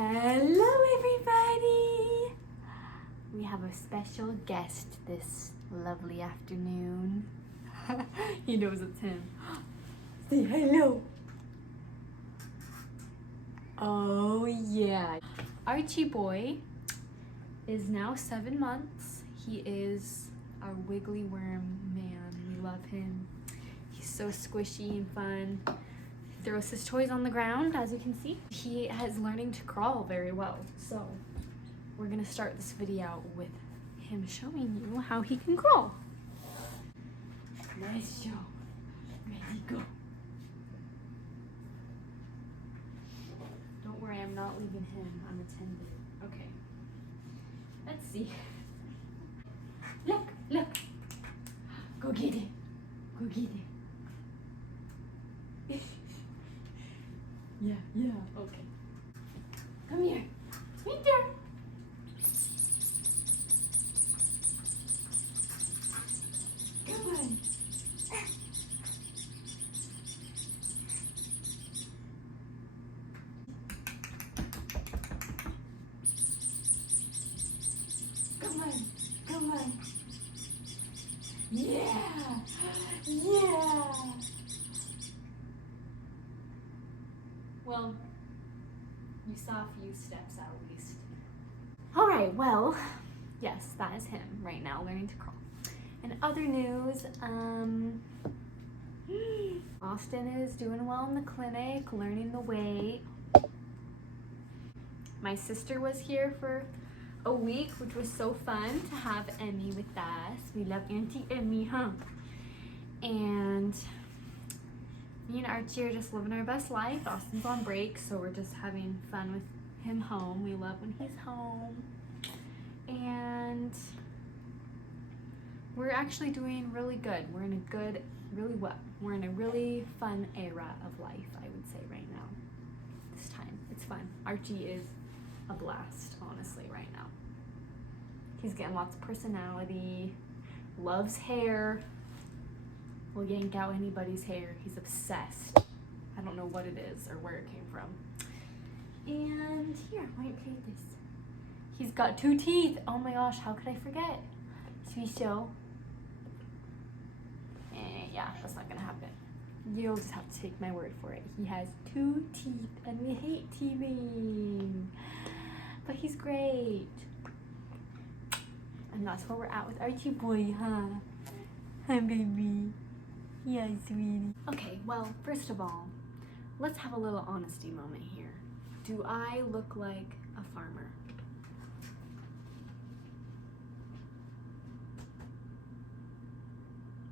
Hello everybody! We have a special guest this lovely afternoon. He knows it's him. Say hello! Oh yeah. Archie boy is now 7 months. He is our wiggly worm man. We love him. He's so squishy and fun. Throws his toys on the ground, as you can see. He is learning to crawl very well. So we're gonna start this video with him showing you how he can crawl. Nice show. Ready, go. Don't worry, I'm not leaving him unattended. Okay. Let's see. Look, look. Go get it. Go get it. Yeah, okay. Come here. Right there. Come on. Come on. Come on. Yeah. Yeah. Well, you saw a few steps at least. All right, well, yes, that is him right now learning to crawl. In other news, Austin is doing well in the clinic, learning the weight. My sister was here for a week, which was so fun to have Emmy with us. We love Auntie Emmy, huh? And me and Archie are just living our best life. Austin's on break, so we're just having fun with him home. We love when he's home. And we're actually doing really good. We're in a good, we're in a really fun era of life, I would say right now. This time, it's fun. Archie is a blast, honestly, right now. He's getting lots of personality, loves hair. Will yank out anybody's hair. He's obsessed. I don't know what it is or where it came from. And here, why don't you play this? He's got 2 teeth. Oh my gosh, how could I forget? Sweet show. Yeah, that's not gonna happen. You'll just have to take my word for it. He has 2 teeth and we hate teething. But he's great. And that's where we're at with Archie boy, huh? Hi, baby. Yeah, sweetie. Okay, well, first of all, let's have a little honesty moment here. Do I look like a farmer?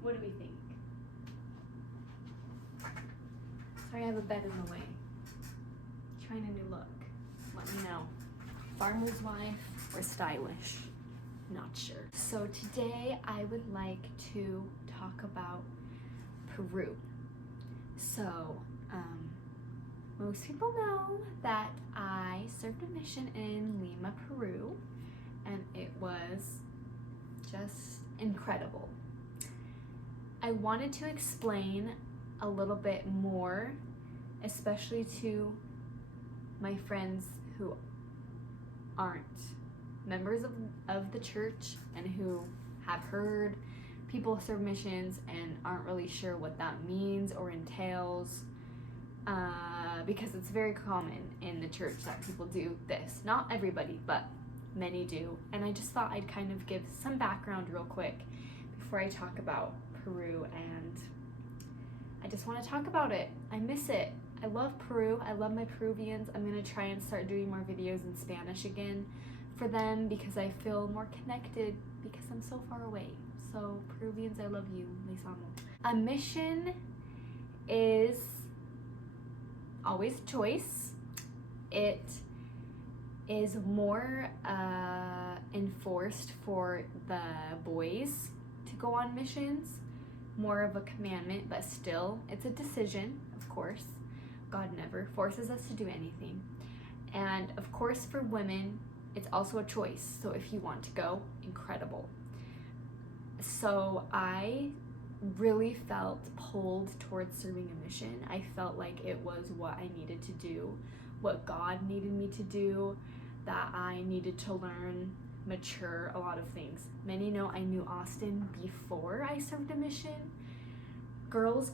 What do we think? Sorry, I have a bed in the way. Trying a new look. Let me know. Farmer's wife or stylish? Not sure. So today I would like to talk about Peru. So, most people know that I served a mission in Lima, Peru, and it was just incredible. I wanted to explain a little bit more, especially to my friends who aren't members of the church and who have heard people serve missions and aren't really sure what that means or entails, because it's very common in the church that people do this. Not everybody, but many do. And I just thought I'd kind of give some background real quick before I talk about Peru, and I just want to talk about it. I miss it. I love Peru. I love my Peruvians. I'm going to try and start doing more videos in Spanish again for them because I feel more connected because I'm so far away. So Peruvians, I love you. Les amo. A mission is always a choice. It is more enforced for the boys to go on missions, more of a commandment, but still it's a decision, of course. God never forces us to do anything. And of course for women, it's also a choice. So if you want to go, incredible. So I really felt pulled towards serving a mission. I felt like it was what I needed to do what God needed me to do, that I needed to learn, mature, a lot of things. Many know I knew Austin before I served a mission. Girls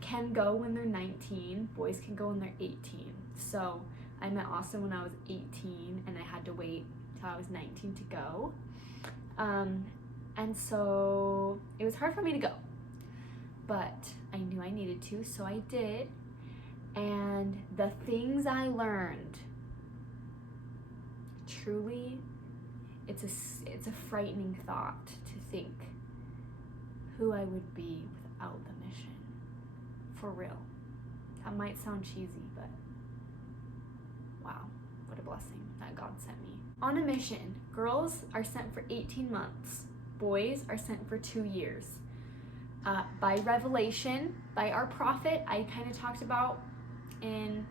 can go when they're 19, boys can go when they're 18. So I met Austin when I was 18 and I had to wait till I was 19 to go. And so it was hard for me to go, but I knew I needed to, so I did. And the things I learned, truly, it's a frightening thought to think who I would be without the mission. For real. That might sound cheesy, but wow, what a blessing that God sent me. On a mission, girls are sent for 18 months. Boys are sent for 2 years. By revelation, by our prophet, I kind of talked about in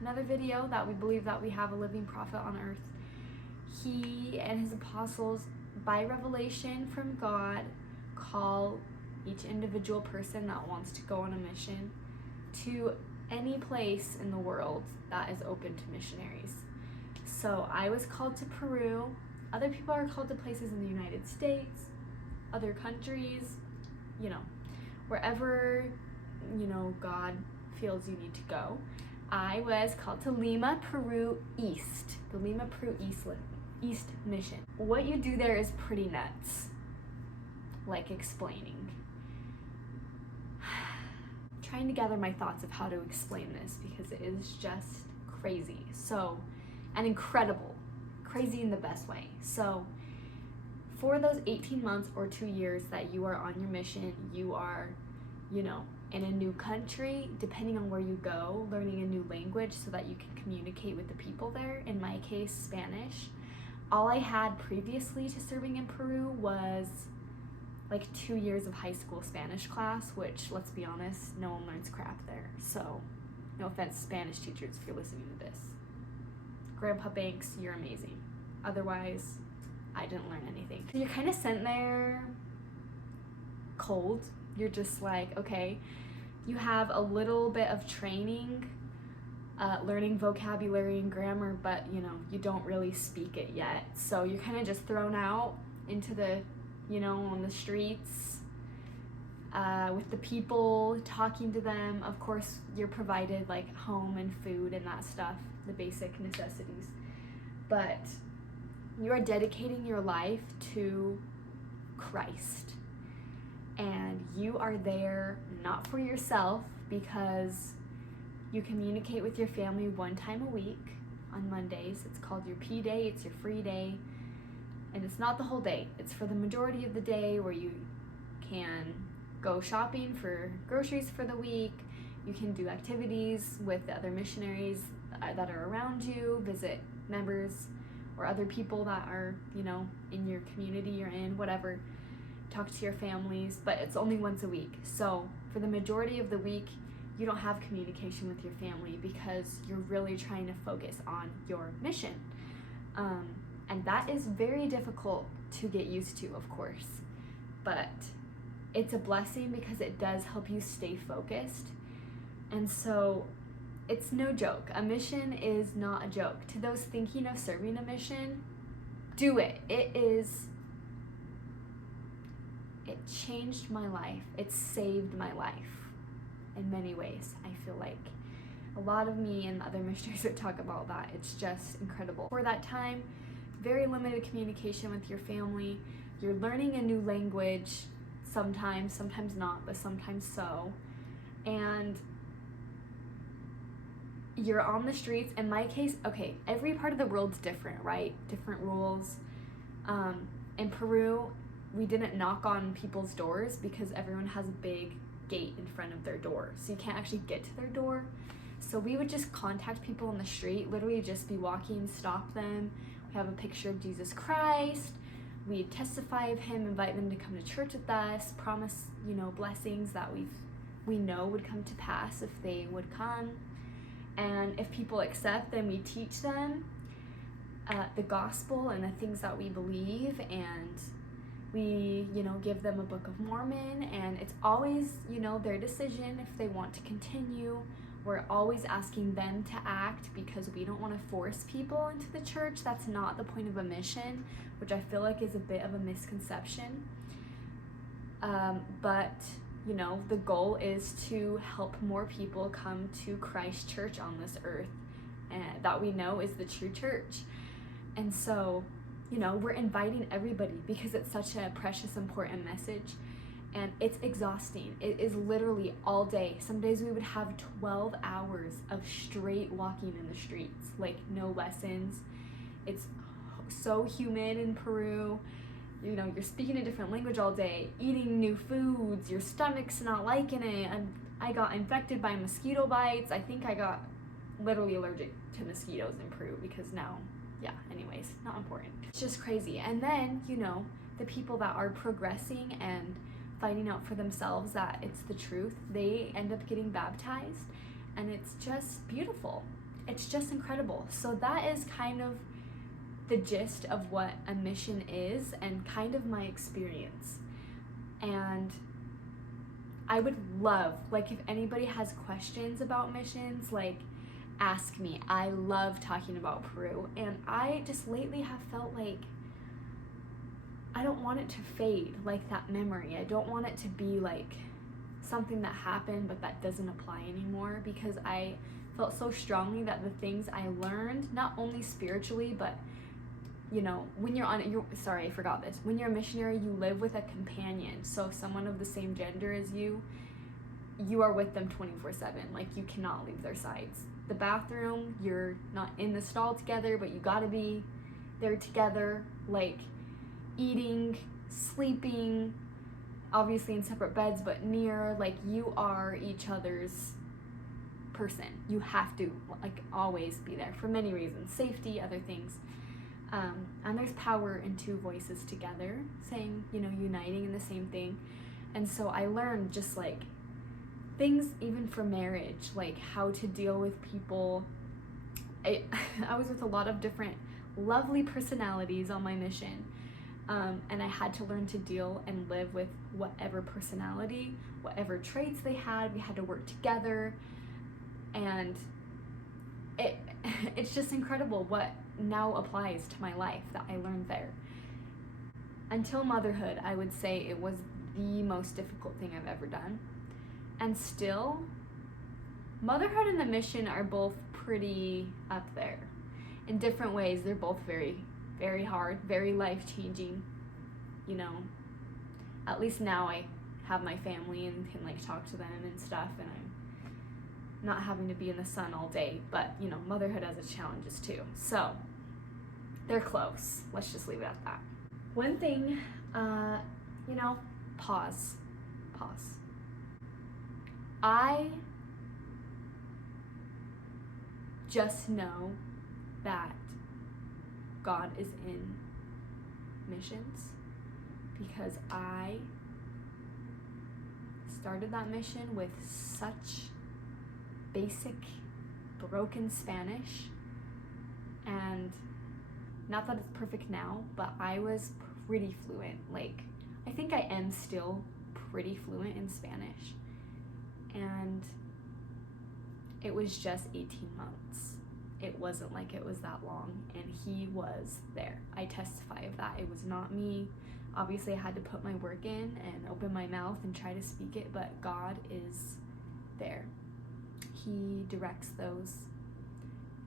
another video that we believe that we have a living prophet on earth. He and his apostles, by revelation from God, call each individual person that wants to go on a mission to any place in the world that is open to missionaries. So I was called to Peru. Other people are called to places in the United States, other countries, wherever, God feels you need to go. I was called to Lima, Peru East, the Lima, Peru East mission. What you do there is pretty nuts, like explaining. Trying to gather my thoughts of how to explain this because it is just crazy. And incredible. Crazy in the best way. So for those 18 months or 2 years that you are on your mission, you are, in a new country, depending on where you go, learning a new language so that you can communicate with the people there. In my case, Spanish. All I had previously to serving in Peru was like 2 years of high school Spanish class, which, let's be honest, no one learns crap there. So no offense, Spanish teachers, if you're listening to this. Grandpa Banks, you're amazing. Otherwise, I didn't learn anything. So you're kind of sent there cold. You're just like, okay, you have a little bit of training, learning vocabulary and grammar, but you don't really speak it yet. So you're kind of just thrown out into the, on the streets, with the people, talking to them. Of course, you're provided like home and food and that stuff, the basic necessities. But you are dedicating your life to Christ. And you are there not for yourself, because you communicate with your family 1 time a week on Mondays. It's called your P day, it's your free day. And it's not the whole day. It's for the majority of the day where you can go shopping for groceries for the week. You can do activities with the other missionaries that are around you, visit members or other people that are, in your community you're in, whatever. Talk to your families, but it's only once a week. So for the majority of the week, you don't have communication with your family because you're really trying to focus on your mission. And that is very difficult to get used to, of course, but it's a blessing because it does help you stay focused. And so it's no joke. A mission is not a joke. To those thinking of serving a mission, do it. It changed my life. It saved my life in many ways. I feel like a lot of me and other missionaries would talk about that. It's just incredible. For that time, very limited communication with your family. You're learning a new language sometimes not, but sometimes so. And you're on the streets. In my case, okay, every part of the world's different, right? Different rules. In Peru, we didn't knock on people's doors because everyone has a big gate in front of their door. So you can't actually get to their door. So we would just contact people on the street, literally just be walking, stop them. We have a picture of Jesus Christ. We'd testify of him, invite them to come to church with us, promise, blessings that we know would come to pass if they would come. And if people accept, then we teach them the gospel and the things that we believe, and we, give them a Book of Mormon, and it's always, their decision if they want to continue we're always asking them to act because we don't want to force people into the church. That's not the point of a mission, which I feel like is a bit of a misconception. But you know, the goal is to help more people come to Christ Church on this earth, and that we know is the true church. And so, you know, we're inviting everybody because it's such a precious, important message. And it's exhausting. It is literally all day. Some days we would have 12 hours of straight walking in the streets, like no lessons. It's so humid in Peru. You know, you're speaking a different language all day, eating new foods, your stomach's not liking it. And I got infected by mosquito bites. I think I got literally allergic to mosquitoes in Peru because now, yeah, anyways, not important. It's just crazy. And then, you know, the people that are progressing and finding out for themselves that it's the truth, they end up getting baptized, and it's just beautiful. It's just incredible. So that is kind of the gist of what a mission is and kind of my experience. And I would love, like, if anybody has questions about missions, like, ask me. I love talking about Peru, and I just lately have felt like I don't want it to fade, like that memory. I don't want it to be like something that happened but that doesn't apply anymore, because I felt so strongly that the things I learned, not only spiritually, but you know, when you're sorry, I forgot this. When you're a missionary, you live with a companion. So someone of the same gender as you are with them 24/7. Like, you cannot leave their sides. The bathroom, you're not in the stall together, but you gotta be there together. Like, eating, sleeping, obviously in separate beds, but near, like, you are each other's person. You have to, like, always be there for many reasons, safety, other things. And there's power in two voices together saying, you know, uniting in the same thing. And so I learned just like things even for marriage, like how to deal with people. I was with a lot of different lovely personalities on my mission. And I had to learn to deal and live with whatever personality, whatever traits they had. We had to work together, and it's just incredible what now applies to my life that I learned there. Until motherhood, I would say it was the most difficult thing I've ever done. And still, motherhood and the mission are both pretty up there. In different ways, they're both very, very hard, very life-changing. You know, at least now I have my family and can like talk to them and stuff, and I'm not having to be in the sun all day. But you know, motherhood has its challenges too. So they're close. Let's just leave it at that. One thing, you know, pause. I just know that God is in missions because I started that mission with such basic, broken Spanish, and not that it's perfect now, but I was pretty fluent. Like, I think I am still pretty fluent in Spanish, and it was just 18 months. It wasn't like it was that long, and he was there. I testify of that. It was not me. Obviously, I had to put my work in and open my mouth and try to speak it, but God is there. He directs those,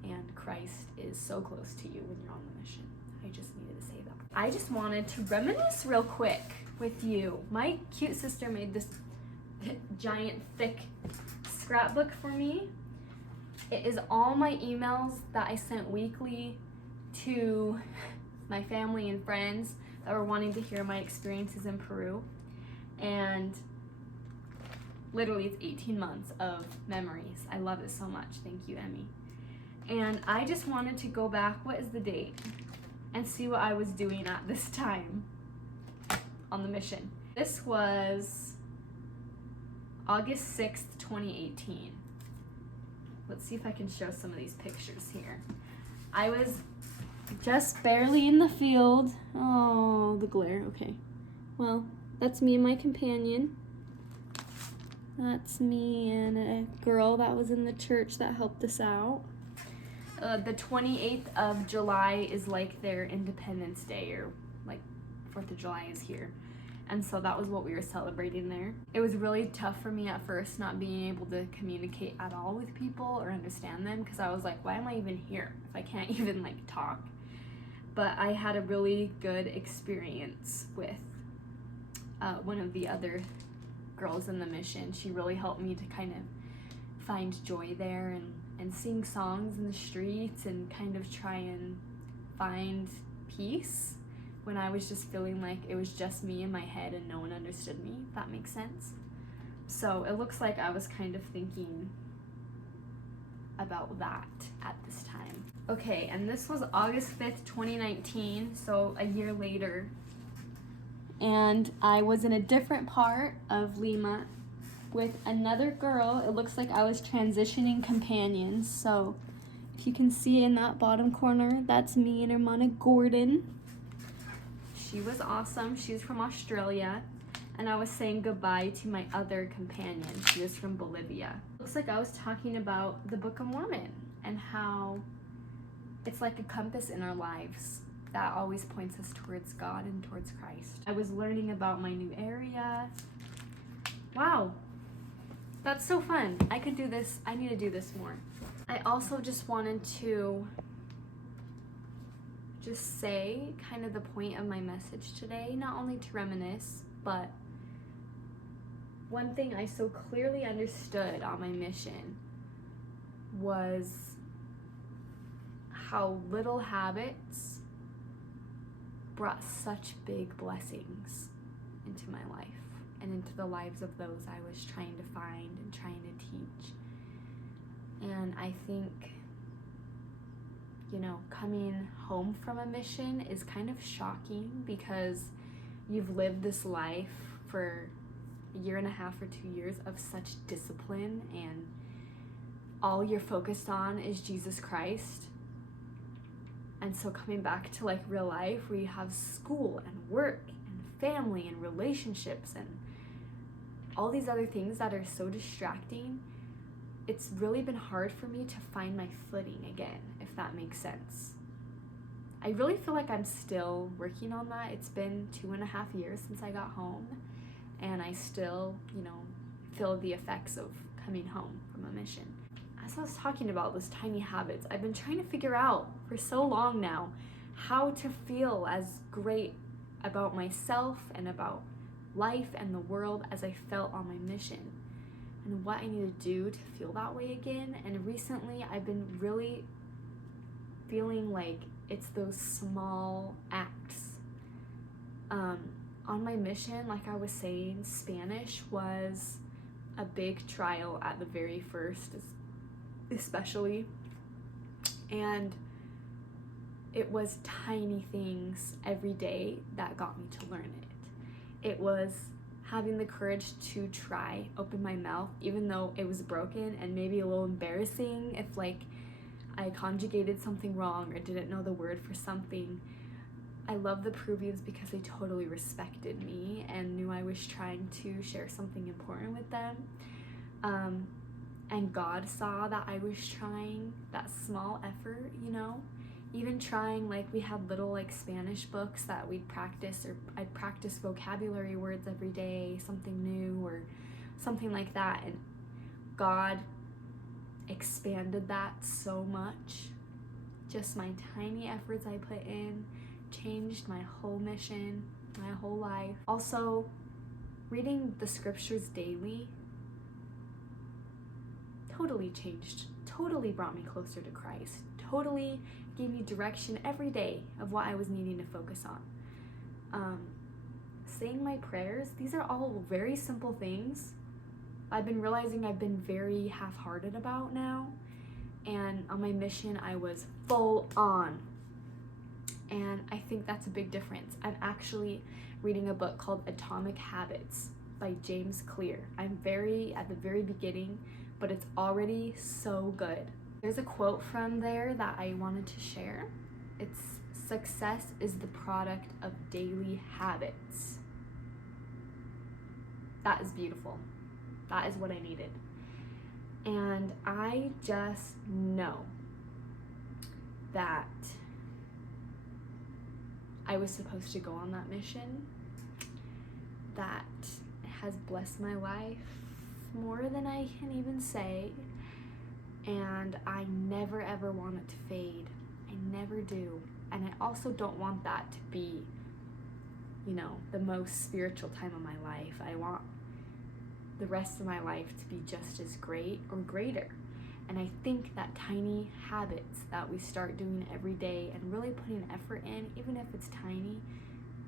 and Christ is so close to you when you're on the mission. I just needed to say that. I just wanted to reminisce real quick with you. My cute sister made this giant, thick scrapbook for me. It is all my emails that I sent weekly to my family and friends that were wanting to hear my experiences in Peru. And literally, it's 18 months of memories. I love it so much. Thank you, Emmy. And I just wanted to go back, what is the date? And see what I was doing at this time on the mission. This was August 6th, 2018. Let's see if I can show some of these pictures here. I was just barely in the field. Oh, the glare, okay. Well, that's me and my companion. That's me and a girl that was in the church that helped us out. The 28th of July is like their Independence Day, or like 4th of July is here. And so that was what we were celebrating there. It was really tough for me at first not being able to communicate at all with people or understand them, because I was like, why am I even here if I can't even like talk? But I had a really good experience with one of the other girls in the mission. She really helped me to kind of find joy there and sing songs in the streets and kind of try and find peace when I was just feeling like it was just me in my head and no one understood me, if that makes sense. So it looks like I was kind of thinking about that at this time. Okay, and this was August 5th, 2019, so a year later. And I was in a different part of Lima with another girl. It looks like I was transitioning companions. So if you can see in that bottom corner, that's me and Hermana Gordon. She was awesome. She was from Australia. And I was saying goodbye to my other companion. She was from Bolivia. Looks like I was talking about the Book of Mormon and how it's like a compass in our lives that always points us towards God and towards Christ. I was learning about my new area. Wow, that's so fun. I could do this. I need to do this more. I also just wanted to just say kind of the point of my message today, not only to reminisce, but one thing I so clearly understood on my mission was how little habits brought such big blessings into my life and into the lives of those I was trying to find and trying to teach. And I think, you know, coming home from a mission is kind of shocking because you've lived this life for a year and a half or 2 years of such discipline, and all you're focused on is Jesus Christ. And so coming back to like real life where you have school and work and family and relationships and all these other things that are so distracting, it's really been hard for me to find my footing again, if that makes sense. I really feel like I'm still working on that. It's been 2.5 years since I got home, and I still, you know, feel the effects of coming home from a mission. As I was talking about those tiny habits, I've been trying to figure out for so long now how to feel as great about myself and about life and the world as I felt on my mission, and what I need to do to feel that way again. And recently I've been really feeling like it's those small acts. On my mission, like I was saying, Spanish was a big trial at the very first, especially, and it was tiny things every day that got me to learn it. It was having the courage to try, open my mouth, even though it was broken and maybe a little embarrassing if like I conjugated something wrong or didn't know the word for something. I love the Peruvians because they totally respected me and knew I was trying to share something important with them. And God saw that I was trying that small effort, you know, even trying, like we had little like Spanish books that we'd practice, or I'd practice vocabulary words every day, something new or something like that. And God expanded that so much. Just my tiny efforts I put in changed my whole mission, my whole life. Also, reading the scriptures daily totally changed, totally brought me closer to Christ, totally gave me direction every day of what I was needing to focus on. Saying my prayers, these are all very simple things I've been realizing I've been very half-hearted about now. And on my mission, I was full on. And I think that's a big difference. I'm actually reading a book called Atomic Habits by James Clear. I'm at the very beginning, but it's already so good. There's a quote from there that I wanted to share. It's, "Success is the product of daily habits." That is beautiful. That is what I needed. And I just know that I was supposed to go on that mission. That has blessed my life more than I can even say. And I never ever want it to fade. I never do. And I also don't want that to be, you know, the most spiritual time of my life. I want the rest of my life to be just as great or greater. And I think that tiny habits that we start doing every day and really putting effort in, even if it's tiny,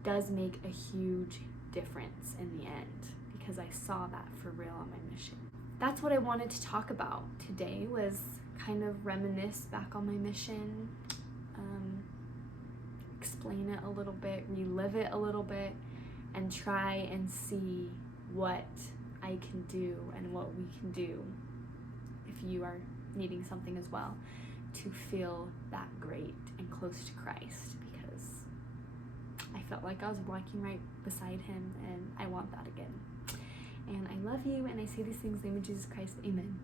does make a huge difference in the end, because I saw that for real on my mission. That's what I wanted to talk about today, was kind of reminisce back on my mission, explain it a little bit, relive it a little bit, and try and see what I can do and what we can do if you are needing something as well to feel that great and close to Christ, because I felt like I was walking right beside him, and I want that again. And I love you, and I say these things in the name of Jesus Christ. Amen.